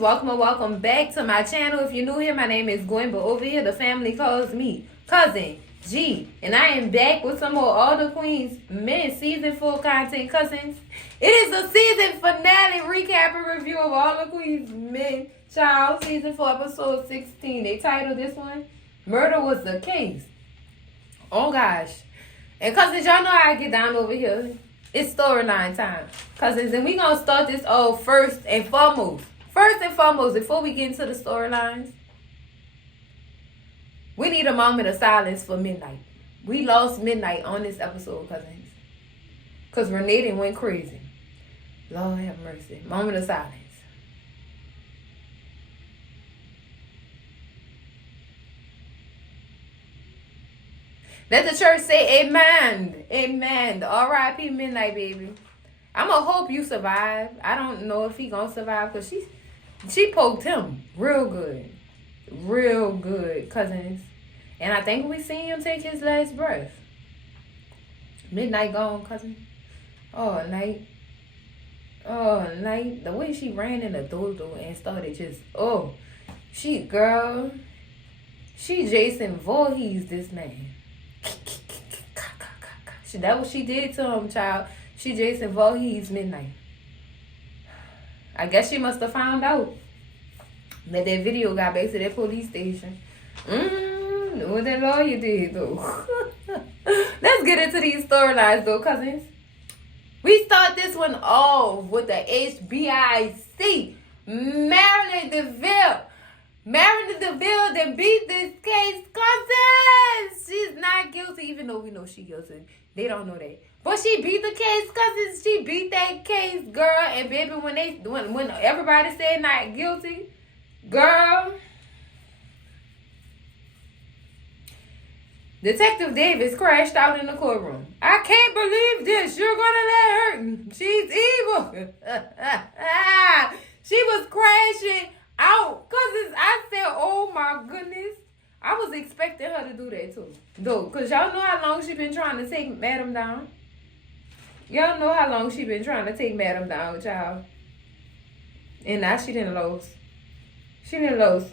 Welcome and welcome back to my channel. If you're new here, my name is Gwen, but over here the family calls me Cousin G. And I am back with some more All the Queens Men Season 4 content, cousins. It is the season finale recap and review of All the Queens Men Child Season 4 episode 16. They titled this one, Murder Was the Case. Oh gosh. And cousins, y'all know how I get down over here. It's storyline time, cousins, and we gonna start this off first and foremost. Before we get into the storylines, we need a moment of silence for Midnight. We lost Midnight on this episode, cousins, because Renee went crazy. Lord have mercy. Moment of silence. Let the church say amen. Amen. R.I.P. Midnight, baby. I'm going to hope you survive. I don't know if he going to survive because she poked him real good. Real good, cousins. And I think we seen him take his last breath. Midnight gone, cousin. Oh, night. Oh, night. The way she ran in the dodo and started just, she Jason Voorhees this man. That what she did to him, child. She Jason Voorhees Midnight. I guess she must have found out that video got back to that police station. What that lawyer did, though. Let's get into these storylines, though, cousins. We start this one off with the HBIC. Marilyn DeVille. Marilyn DeVille then beat this case, cousins. She's not guilty, even though we know she guilty. They don't know that. But she beat the case, cousins. She beat that case, girl. And baby, when everybody said not guilty, girl. Detective Davis crashed out in the courtroom. I can't believe this. You're gonna let her. She's evil. She was crashing out. Cousins, I said, oh my goodness. I was expecting her to do that too. Though, because y'all know how long she been trying to take Madam down. Y'all know how long she been trying to take Madam down, child. And now she didn't lose. She didn't lose.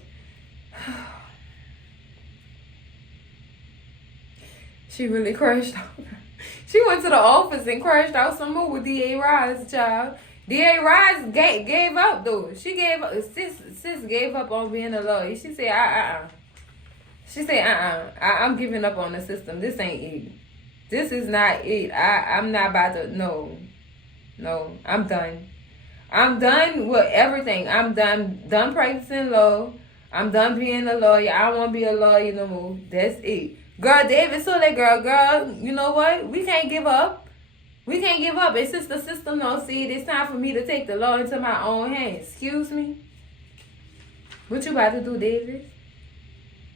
She really crashed out. She went to the office and crashed out some more with D.A. Rise, child. D.A. Rise gave up, though. She gave up. Sis gave up on being a lawyer. She said, She said, I'm giving up on the system. This ain't it. This is not it. I'm not about to, no, I'm done. I'm done with everything. I'm done practicing law. I'm done being a lawyer. I don't want to be a lawyer no more. That's it. Girl, David, so that girl, you know what? We can't give up. We can't give up. And since the system don't see it, it's time for me to take the law into my own hands. Excuse me? What you about to do, David?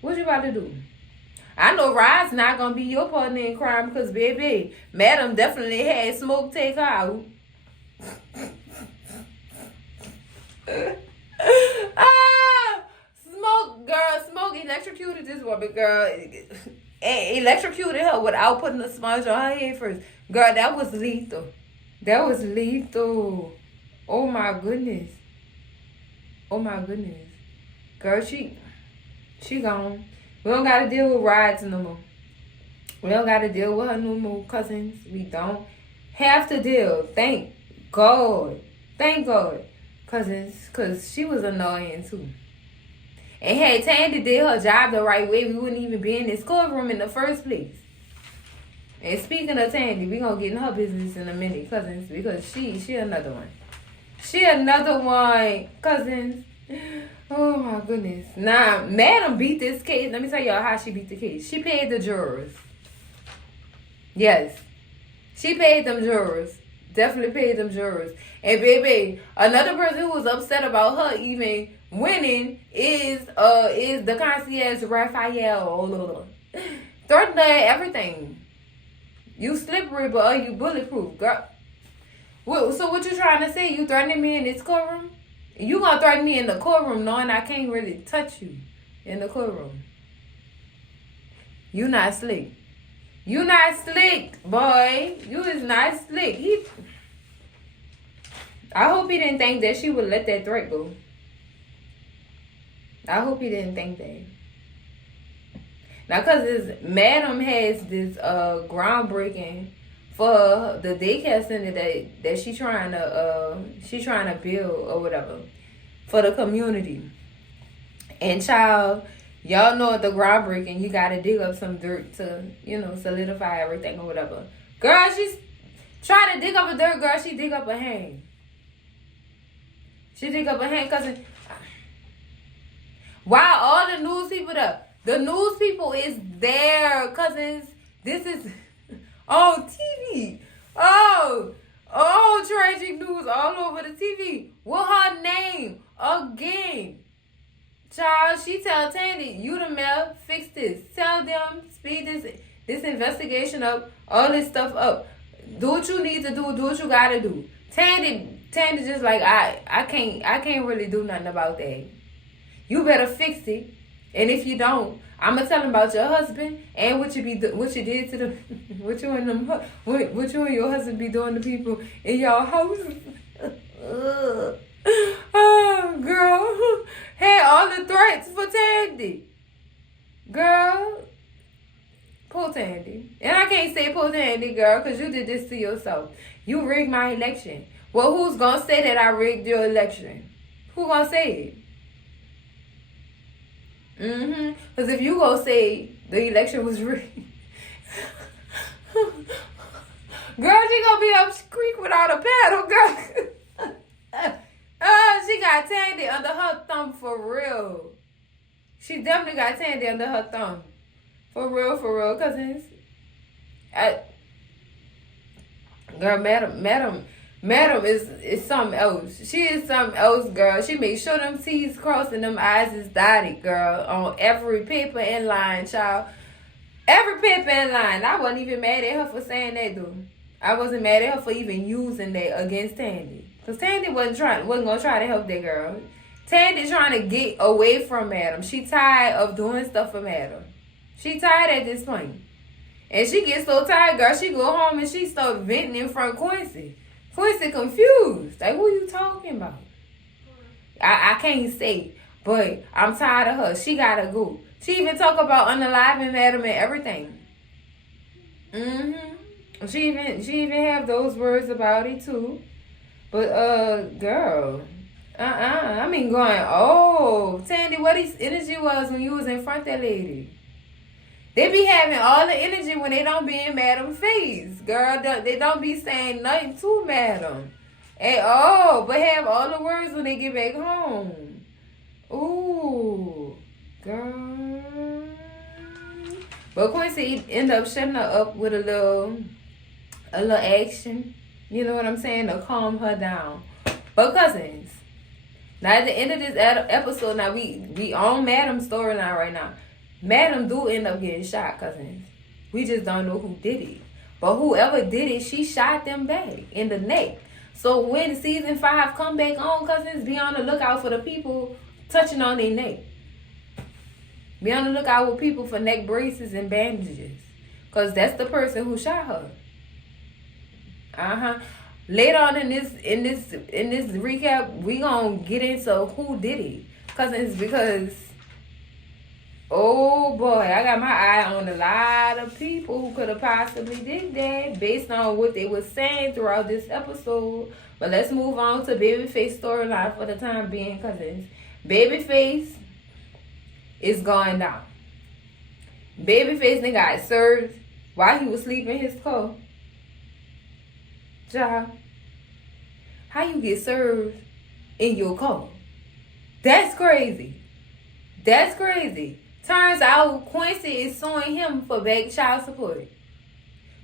What you about to do? I know Rod's not going to be your partner in crime because, baby, Madam definitely had Smoke take her out. Smoke electrocuted this woman, girl. And electrocuted her without putting a sponge on her head first. Girl, that was lethal. That was lethal. Oh, my goodness. Oh, my goodness. Girl, she gone. We don't got to deal with rides no more. We don't got to deal with her no more, cousins. We don't have to deal. Thank God. Thank God. Cousins, because she was annoying, too. And had Tandy did her job the right way, we wouldn't even be in this courtroom in the first place. And speaking of Tandy, we going to get in her business in a minute, cousins, because she another one. She another one, cousins. Oh, my goodness. Nah, Madam beat this case. Let me tell y'all how she beat the case. She paid the jurors. Yes. She paid them jurors. Definitely paid them jurors. And, baby, another person who was upset about her even winning is the concierge Raphael. Threatened her everything. You slippery, but are you bulletproof, girl? So what you trying to say? You threatening me in this courtroom? You gonna threaten me in the courtroom knowing I can't really touch you in the courtroom. You not slick. You not slick, boy. You is not slick. I hope he didn't think that she would let that threat go. I hope he didn't think that. Now, because Madam has this groundbreaking for the daycare center that she's trying to build or whatever for the community. And child, y'all know at the groundbreaking, you gotta dig up some dirt to, solidify everything or whatever. Girl, she's trying to dig up a dirt, girl. She dig up a hand. She dig up a hand, cousin. Why all the news people there? The news people is there, cousins. This is on TV. Oh, tragic news all over the TV. What her name again? Child, she tell Tandy, you the mayor, fix this. Tell them, speed this investigation up, all this stuff up. Do what you need to do what you gotta do. Tandy just like I can't really do nothing about that. You better fix it. And if you don't, I'ma tell them about your husband and what you did to them, what you and your husband be doing to people in your house. Oh, girl, had all the threats for Tandy. Girl, poor Tandy. And I can't say poor Tandy, girl, because you did this to yourself. You rigged my election. Well, who's gonna say that I rigged your election? Who gonna say it? Because if you go say the election was rigged, girl, she gonna be up creek without a paddle, girl. She got Tandy under her thumb for real. She definitely got Tandy under her thumb. For real, cousins. Girl, Madam is something else. She is something else, girl. She makes sure them T's crossed and them I's is dotted, girl. On every paper in line, child. Every paper in line. I wasn't even mad at her for saying that, though. I wasn't mad at her for even using that against Tandy. Because Tandy wasn't going to try to help that girl. Tandy trying to get away from Madam. She tired of doing stuff for Madam. She tired at this point. And she gets so tired, girl, she go home and she start venting in front of Quincy. Quincy confused. Like, who you talking about? I can't say, but I'm tired of her. She gotta go. She even talk about unaliving Madam and everything. She even have those words about it too. But girl, I mean going, Tandy, what his energy was when you was in front of that lady. They be having all the energy when they don't be in Madam face. Girl, they don't be saying nothing to Madam at all, but have all the words when they get back home. Ooh, girl. But Quincy ended up shutting her up with a little action. You know what I'm saying? To calm her down. But cousins, now at the end of this episode, now we on Madam's storyline right now. Madam do end up getting shot, cousins. We just don't know who did it. But whoever did it, she shot them back in the neck. So when season 5 come back on, cousins, be on the lookout for the people touching on their neck. Be on the lookout with people for neck braces and bandages. Because that's the person who shot her. Later on in this recap, we gonna get into who did it. Cousins, because oh boy, I got my eye on a lot of people who could have possibly did that based on what they were saying throughout this episode. But let's move on to Babyface storyline for the time being, cousins. Babyface is going down. Babyface then got served while he was asleep in his car. Child, how you get served in your car? That's crazy. That's crazy. Turns out Quincy is suing him for back child support.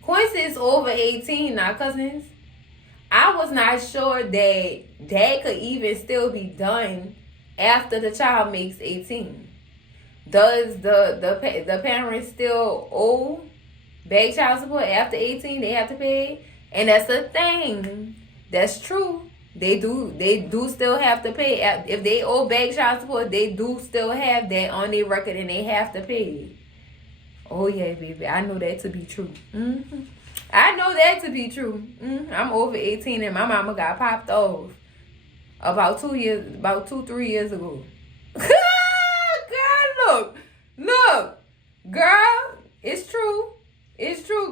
Quincy is over 18 now, cousins. I was not sure that could even still be done after the child makes 18. Does the parents still owe back child support after 18? They have to pay? And that's a thing. That's true. They do still have to pay. If they owe back child support, they do still have that on their record and they have to pay. Oh yeah, baby. I know that to be true. I know that to be true. I'm over 18 and my mama got popped off about 3 years ago.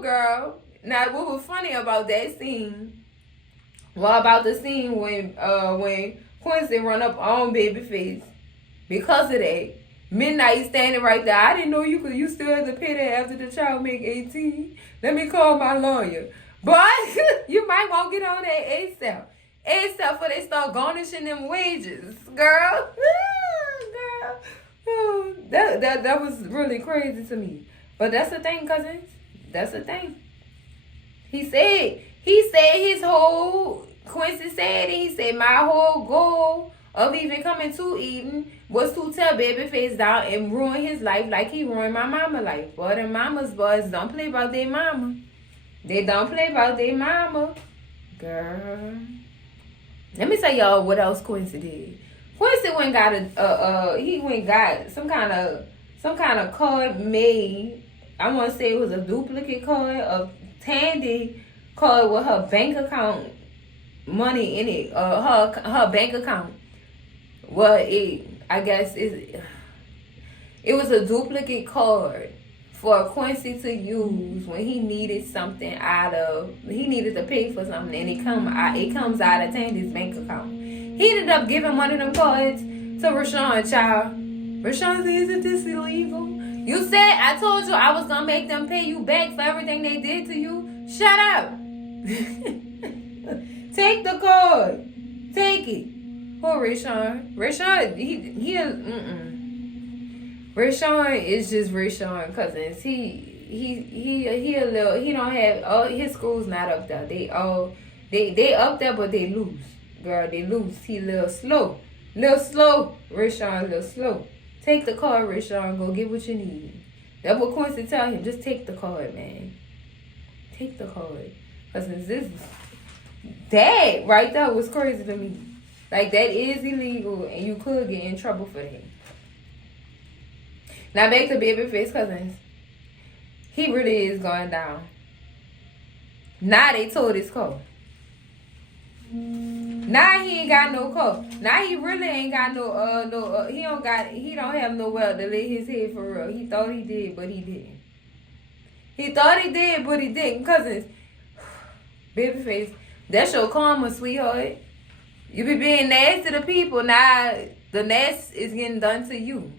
girl. Now, what was funny about that scene? Well, about the scene when Quincy run up on Babyface because of that. Midnight standing right there. I didn't know you still have to pay that after the child make 18. Let me call my lawyer. But you might want to get on that ASAP. ASAP before they start garnishing them wages, girl. Girl. That was really crazy to me. But that's the thing, cousins. That's the thing. He said his whole, Quincy said it, he said my whole goal of even coming to Eden was to tell Babyface down and ruin his life like he ruined my mama life. Boy, the mama's boys don't play about their mama. They don't play about their mama. Girl. Let me tell y'all what else Quincy did. Quincy went got some kind of card made. I want to say it was a duplicate card of Tandy card with her bank account money in it. Her bank account. Well, I guess it was a duplicate card for Quincy to use when he needed something he needed to pay for something, and it comes out of Tandy's bank account. He ended up giving one of them cards to Rashawn, child. Rashawn said, isn't this illegal? You said I told you I was gonna make them pay you back for everything they did to you. Shut up. Take the card. Take it. Poor Rashawn. Rashawn, Rashawn is just Rashawn, cousins. He a little, he don't have, all his school's not up there. They up there, but they lose. Girl, they lose. He a little slow. Rashawn a little slow. Take the card, Rashawn. Go get what you need. That's what Quincy tell him. Just take the card, man. Take the card. Cousins, that right there was crazy to me. Like, that is illegal, and you could get in trouble for that. Now, back to Babyface, cousins. He really is going down. Now they told his call. Now he ain't got no call. Now he really ain't got he don't have nowhere to lay his head for real. He thought he did, but he didn't. He thought he did, but he didn't. Cousins, Babyface, that's your karma, sweetheart. You be being nasty to people. Now the nasty is getting done to you.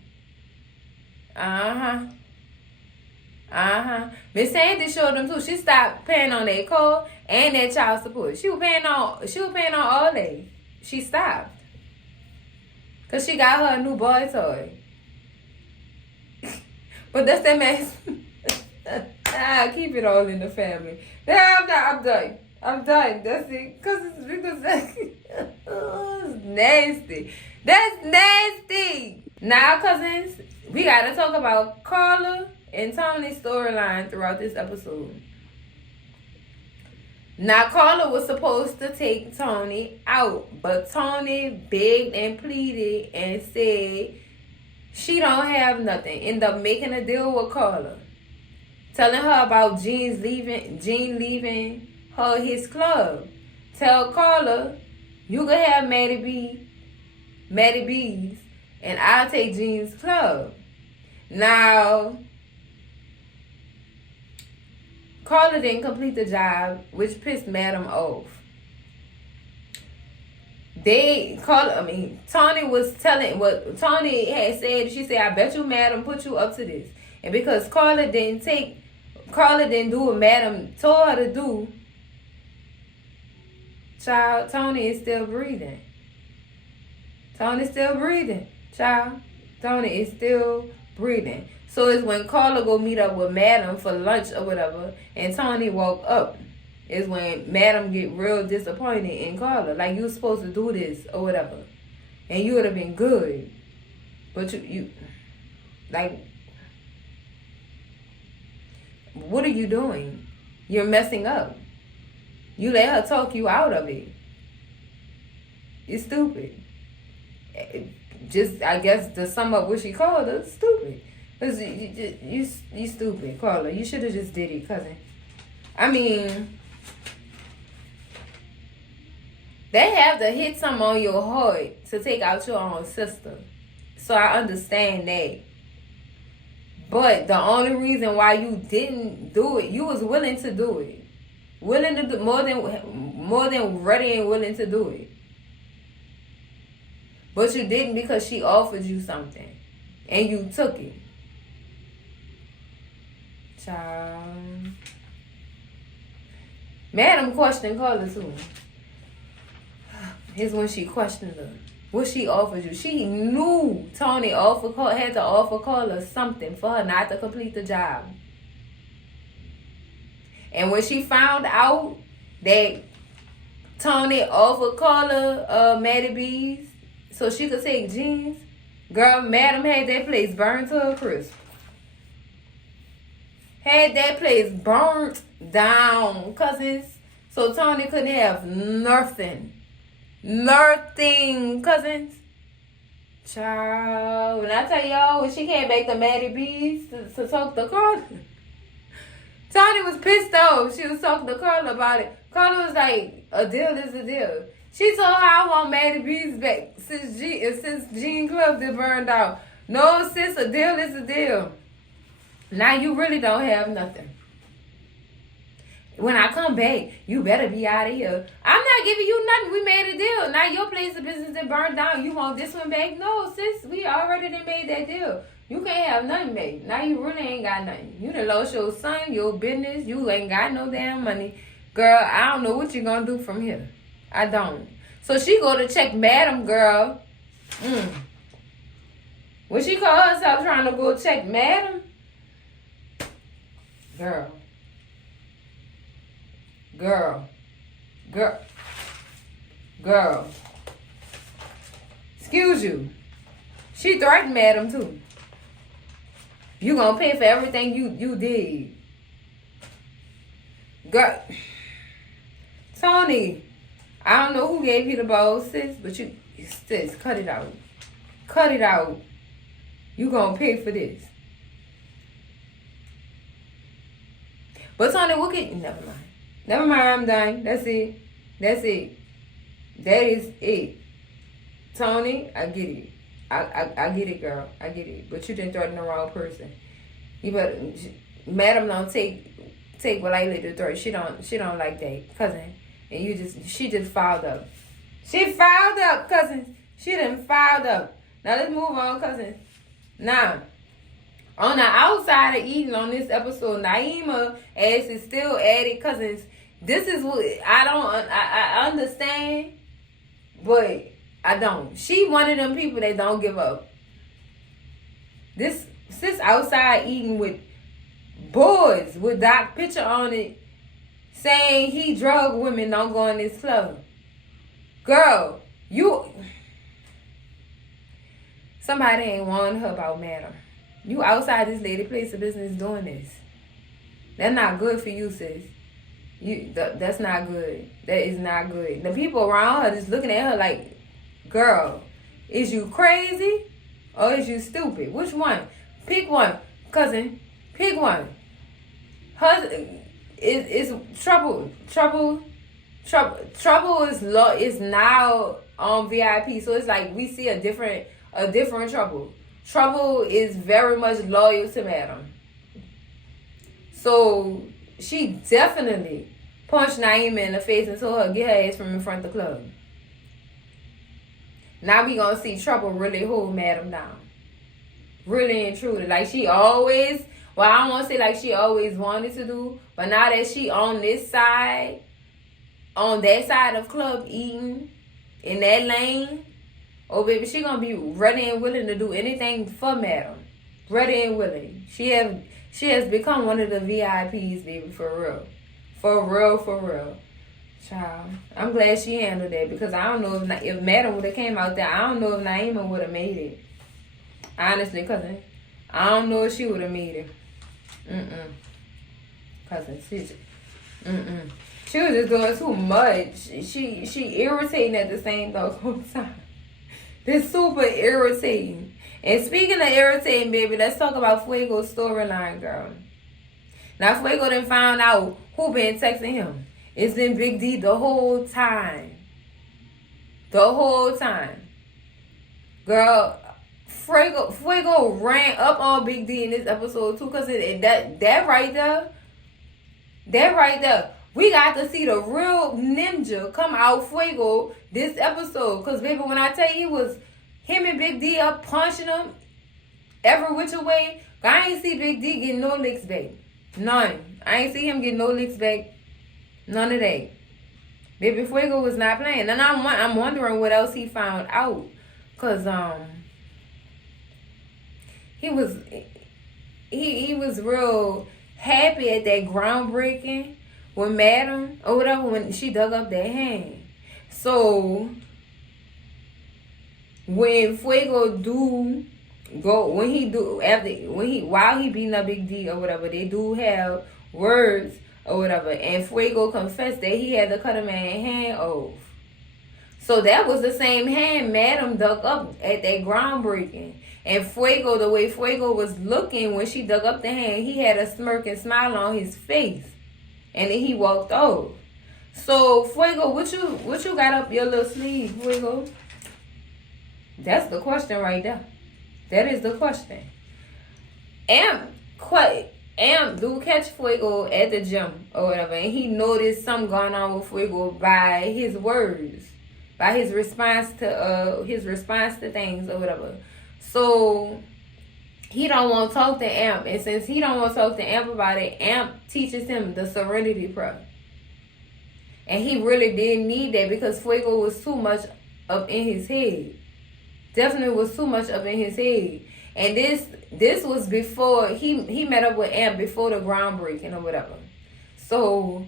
Miss Sandy showed them too. She stopped paying on that car and that child support. She was paying on all that. She stopped. Cause she got her a new boy toy. But that's that mess. Keep it all in the family. Yeah, I'm done. That's it. Cause it's nasty. That's nasty. Now, cousins, we gotta talk about Carla and Tony's storyline throughout this episode. Now, Carla was supposed to take Tony out, but Tony begged and pleaded and said she don't have nothing. End up making a deal with Carla, telling her about Gene leaving her his club. Tell Carla, you can have Maddie B's, and I'll take Gene's club. Now, Carla didn't complete the job, which pissed Madam off. Tony was telling what Tony had said. She said, I bet you Madam put you up to this. And because Carla didn't do what Madam told her to do, child, Tony is still breathing. Tony's still breathing, child. Tony is still breathing. So it's when Carla go meet up with Madam for lunch or whatever, and Tony woke up, is when Madam get real disappointed in Carla. Like, you were supposed to do this or whatever. And you would have been good. But you like, what are you doing? You're messing up. You let her talk you out of it. You're stupid. Just, I guess, to sum up what she called her, stupid. Cause you stupid, Carla. You should have just did it, cousin. I mean, they have to hit something on your heart to take out your own sister. So I understand that. But the only reason why you didn't do it, you was willing to do it. Willing to do more than ready and willing to do it. But you didn't because she offered you something. And you took it. Child. Madam questioned Carla too. Here's when she questioned her. What she offered you. She knew Tony had to offer Carla something for her not to complete the job. And when she found out that Tony offered Carla Maddie B's so she could take jeans, girl, Madam had that place burned to a crisp. Had that place burnt down, cousins. So Tony couldn't have nothing. Nothing, cousins. Child, when I tell y'all, when she came back to Maddie B's to talk to Carla, Tony was pissed off. She was talking to Carla about it. Carla was like, a deal is a deal. She told her, I want Maddie B's back since Jean Club did burned out. No, sis, a deal is a deal. Now you really don't have nothing. When I come back, you better be out of here. I'm not giving you nothing. We made a deal. Now your place of business that burned down. You want this one back? No, sis. We already done made that deal. You can't have nothing back. Now you really ain't got nothing. You done lost your son, your business. You ain't got no damn money. Girl, I don't know what you gonna do from here. I don't. So she go to check Madam, girl. When she call herself trying to go check Madam, Girl. Excuse you. She threatened Madam too. You gonna pay for everything you did. Girl. Tony, I don't know who gave you the ball, sis, but sis, cut it out. Cut it out. You gonna pay for this. But Tony, never mind. Never mind, I'm done. That's it. That is it. Tony, I get it. I get it, girl. I get it. But you didn't threaten the wrong person. You better, Madam don't take what I let to threat. She don't like that, cousin. And she just filed up. She filed up, cousin. She done filed up. Now let's move on, cousin. Now, on the outside of eating on this episode, Naima ass is still at it, cousins. This is what I understand, but I don't. She one of them people that don't give up. This sis outside eating with boys with Doc picture on it, saying he drug women, don't go in this club. Girl, somebody ain't warned her about Madam. You outside this lady place of business doing this. That's not good for you, sis. That's not good. That is not good. The people around her just looking at her like, girl, is you crazy or is you stupid? Which one? Pick one, cousin. Pick one. Her is trouble. Trouble is now on VIP. So it's like we see a different Trouble. Trouble is very much loyal to Madam. So she definitely punched Naima in the face and told her get her ass from in front of the club. Now we gonna see Trouble really hold Madam down. Really and truly. Like she always, well, I don't want to say like she always wanted to do, but now that she on this side, on that side of club eating, in that lane, oh baby, she gonna be ready and willing to do anything for Madam. Ready and willing. She has become one of the VIPs, baby, for real. For real. Child. I'm glad she handled that because I don't know if Madam would have came out there, I don't know if Naima would have made it. Honestly, cousin. I don't know if she would have made it. Cousin, she was just doing too much. She irritating at the same time. This super irritating. And speaking of irritating, baby, let's talk about Fuego's storyline, girl. Now, Fuego done found out who been texting him. It's been Big D the whole time. Girl, Fuego ran up on Big D in this episode too, cause that right there, we got to see the real ninja come out Fuego this episode. Cause baby, when I tell you, it was him and Big D up punching him every which way. I ain't see Big D getting no licks back. None. I ain't see him getting no licks back. None of that. Baby Fuego was not playing. And I'm wondering what else he found out. Cause he was real happy at that groundbreaking with Madam or whatever when she dug up that hand. So when Fuego while he beating up Big D or whatever, they do have words or whatever, and Fuego confessed that he had to cut a man's hand off. So that was the same hand Madam dug up at that groundbreaking. And Fuego, the way Fuego was looking when she dug up the hand, he had a smirk and smile on his face. And then he walked off. So Fuego, what you got up your little sleeve, Fuego? That's the question right there. That is the question. Amp do catch Fuego at the gym or whatever, and he noticed something going on with Fuego by his words, by his response to things or whatever. So he don't want to talk to Amp, and since he don't want to talk to Amp about it, Amp teaches him the Serenity Prayer. And he really didn't need that because Fuego was too much up in his head. Definitely was too much up in his head. And this was before he met up with Amp before the groundbreaking or whatever. So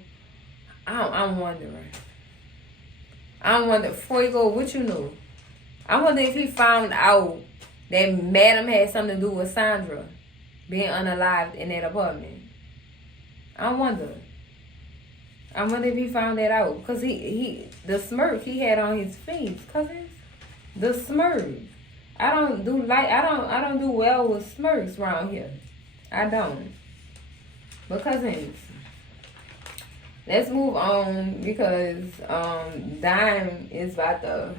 I'm wondering. Fuego, what you know? I wonder if he found out that Madam had something to do with Sandra being unalived in that apartment. I wonder if he found that out. Cause the smirk he had on his face, cousins. The smirk. I don't do well with smirks around here. I don't. But cousins, let's move on because Dime is about to,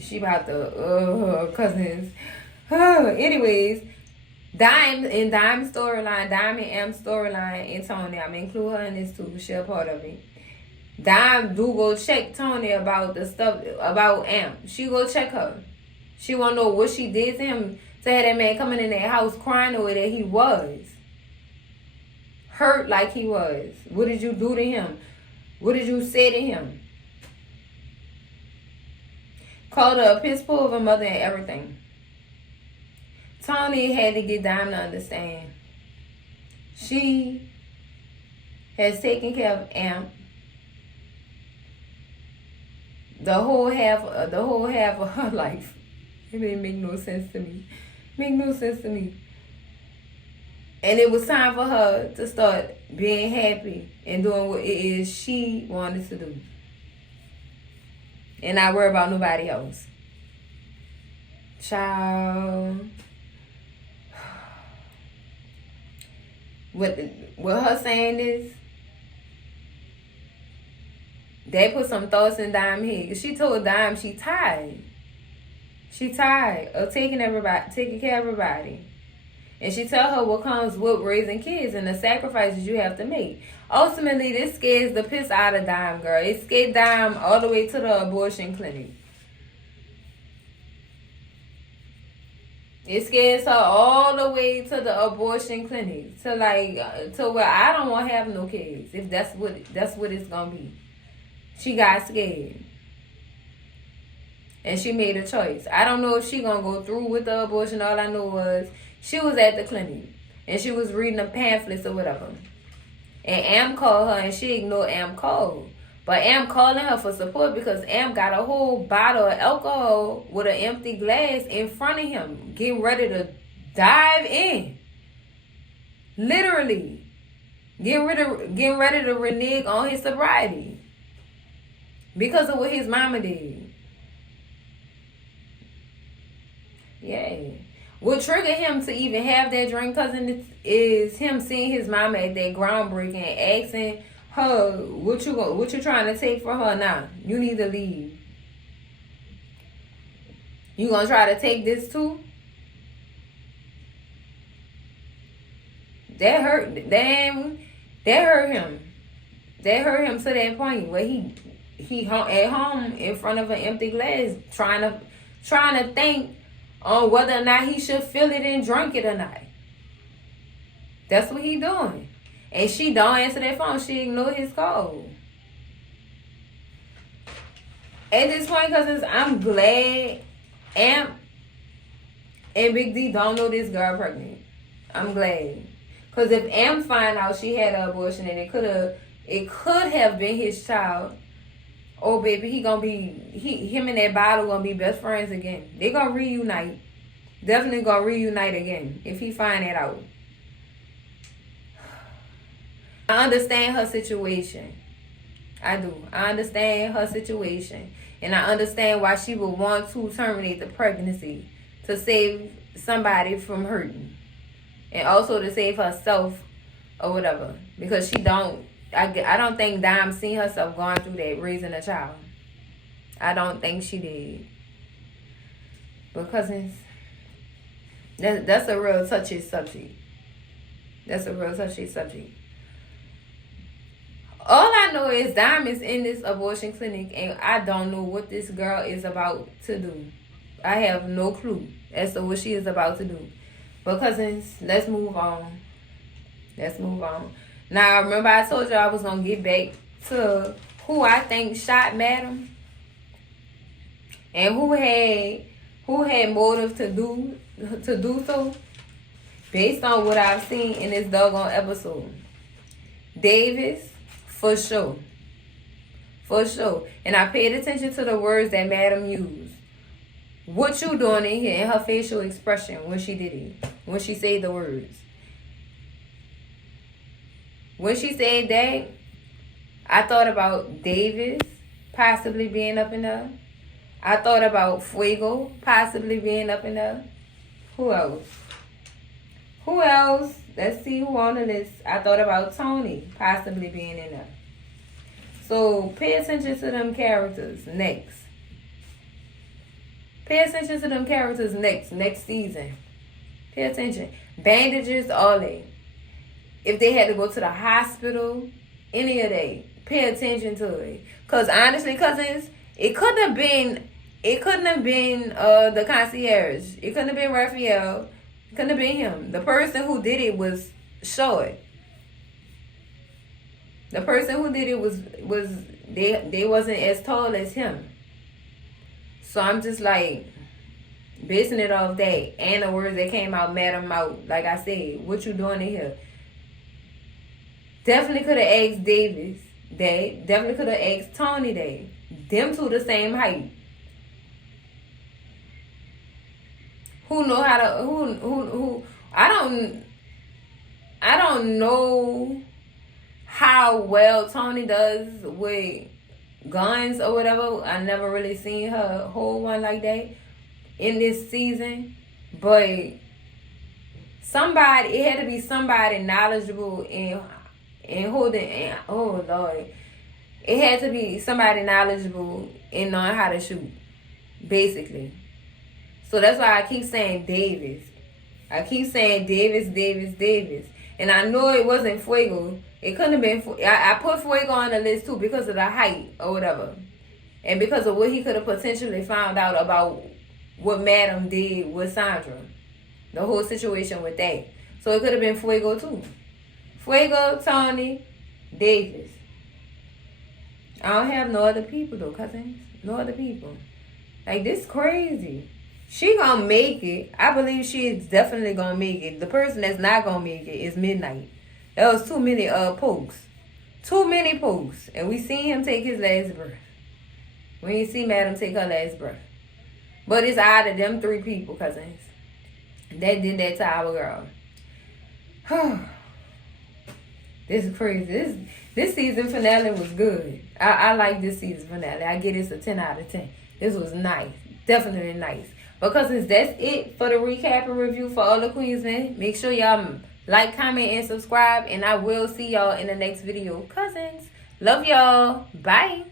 she about to cousins. Anyways, Dime and Amp storyline in Tony. I'm include her in this too. She's a part of it. Dime do go check Tony about the stuff about Amp. She go check her. She want to know what she did to him to have that man coming in that house crying the way that he was. Hurt like he was. What did you do to him? What did you say to him? Called her a piss poor of a mother and everything. Tony had to get Dime to understand. She has taken care of Amp the whole half of her life. It didn't make no sense to me. And it was time for her to start being happy and doing what it is she wanted to do. And not worry about nobody else. Child. What her saying is, they put some thoughts in Dime's head. She told Dime she tired. She tired of taking care of everybody. And she tell her what comes with raising kids and the sacrifices you have to make. Ultimately, this scares the piss out of Dime, girl. It scared Dime all the way to the abortion clinic. It scares her all the way to the abortion clinic. To where I don't want to have no kids. If that's what it's gonna be. She got scared. And she made a choice. I don't know if she gonna go through with the abortion. All I know was she was at the clinic. And she was reading the pamphlets or whatever. And Amp called her and she ignored Amp call. But Amp calling her for support because Amp got a whole bottle of alcohol with an empty glass in front of him. Getting ready to dive in. Literally. Getting ready to renege on his sobriety. Because of what his mama did. Yeah. What triggered him to even have that drink, cousin, is him seeing his mama at that groundbreaking and asking her, what you trying to take for her now? You need to leave. You gonna try to take this too? That hurt. Damn, that hurt him. That hurt him to that point where he at home in front of an empty glass trying to think on whether or not he should feel it and drink it or not. That's what he doing. And she don't answer that phone. She ignore his call. At this point, cousins, I'm glad Amp and Big D don't know this girl pregnant. I'm glad. Because if Amp find out she had an abortion and it could have been his child, oh baby, him and that bottle gonna be best friends again. They gonna reunite. Definitely gonna reunite again if he find that out. I understand her situation. I do. I understand her situation. And I understand why she would want to terminate the pregnancy to save somebody from hurting. And also to save herself or whatever. Because I don't think Dime seen herself going through that raising a child. I don't think she did. But cousins, that's a real touchy subject. That's a real touchy subject. All I know is Dime is in this abortion clinic and I don't know what this girl is about to do. I have no clue as to what she is about to do. But cousins, let's move on. Let's move on. Now, remember I told you I was going to get back to who I think shot Madam and who had motive to do so based on what I've seen in this doggone episode. Davis, for sure. For sure. And I paid attention to the words that Madam used. What you doing in here in her facial expression when she did it. When she said the words. When she said that, I thought about Davis possibly being up in there. I thought about Fuego possibly being up in there. Who else? Who else? Let's see who on the list. I thought about Tony possibly being in there. So pay attention to them characters next. Pay attention to them characters next season. Pay attention. Bandages, all that. If they had to go to the hospital, any of that, pay attention to it. Because honestly, cousins, it couldn't have been the concierge. It couldn't have been Raphael. It couldn't have been him. The person who did it was short. The person who did it was they wasn't as tall as him. So I'm just like basing it off that and the words that came out, Madam out. Like I said, what you doing in here? Definitely could have asked Davis that. Definitely could have asked Tony that. Them two the same height. Who know how to who I don't know how well Tony does with guns or whatever. I never really seen her hold one like that in this season. But it had to be somebody knowledgeable in holding, oh Lord. It had to be somebody knowledgeable in knowing how to shoot, basically. So that's why I keep saying Davis. I keep saying Davis. And I know it wasn't Fuego. It couldn't have been. I put Fuego on the list too because of the height or whatever. And because of what he could have potentially found out about what Madam did with Sandra. The whole situation with that. So it could have been Fuego too. Fuego, Tony, Davis. I don't have no other people though, cousins. No other people. Like, this crazy. She gonna make it. I believe she is definitely gonna make it. The person that's not gonna make it is Midnight. There was too many posts. Too many posts. And we seen him take his last breath. We ain't see Madam take her last breath. But it's out of them three people, cousins. That did that to our girl. This is crazy. This season finale was good. I like this season finale. I give this a 10 out of 10. This was nice. Definitely nice. Because that's it for the recap and review for all the Queensmen. Make sure y'all like, comment, and subscribe. And I will see y'all in the next video. Cousins, love y'all. Bye.